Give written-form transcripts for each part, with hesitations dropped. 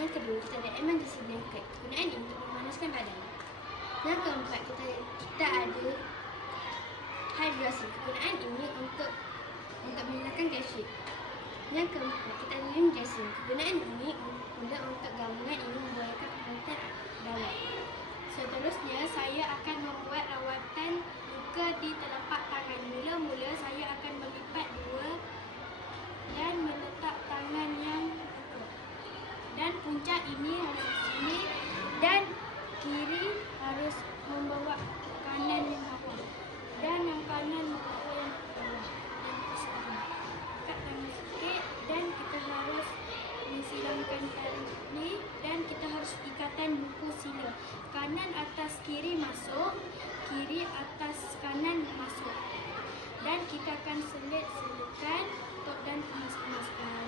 Yang kedua, kita ada emergency blanket. Kegunaan ini untuk memanaskan badan. Yang keempat, kita ada hydrasi. Kegunaan ini untuk menghilangkan gasit. Yang keempat, kita ada lint dressing. Kegunaan ini guna untuk gabungan ini membuahkan penguatan dalam. Seterusnya, saya akan membuat rawatan luka di telapak tangan. Mula-mula saya akan melipat dua dan meletak tangan yang dan puncak ini harus di sini dan kiri harus membawa kanan yang bawah dan yang kanan membawa yang bawah dan ikat tangan sikit dan kita harus mensilangkan tali dan kita harus ikatan buku sila. Kanan atas kiri masuk, kiri atas kanan masuk. Dan kita akan selit-selitkan dan kemas-kemaskan.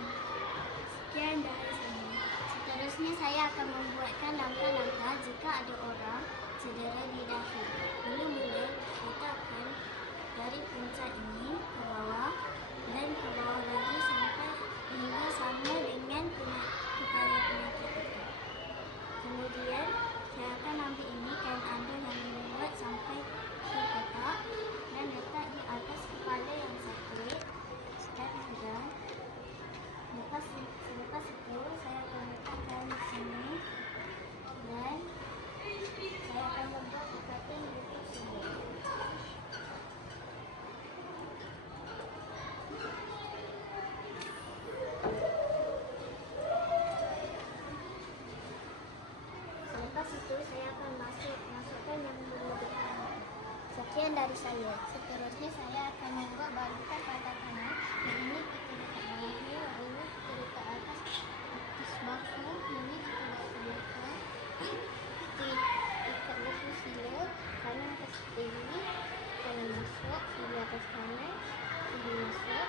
Sekian dari saya. Seterusnya saya akan membuatkan langkah-langkah jika ada orang cedera di dahi. Mula-mula kita akan dari puncak ini ke bawah dan ke bawah lagi sampai hingga sama dengan kepala penyakit itu. Kemudian saya akan ambil ini kain andal yang membuat sampai ke kotak dan letak di atas kepala yang sakit dan pegang. Selepas itu saya akan letakkan di sini dan saya akan membuat ikatan buku sini. Selepas itu saya akan masukkan yang berlebihan. Sekian dari saya. Seterusnya saya akan membuat balutan pada tangan. Yang ini kita letak bahu, yang ini kita letak atas bahu, ini kita letak kita ikat buku sila, kanan atas kiri, kanan masuk, kiri atas kanan, kiri masuk.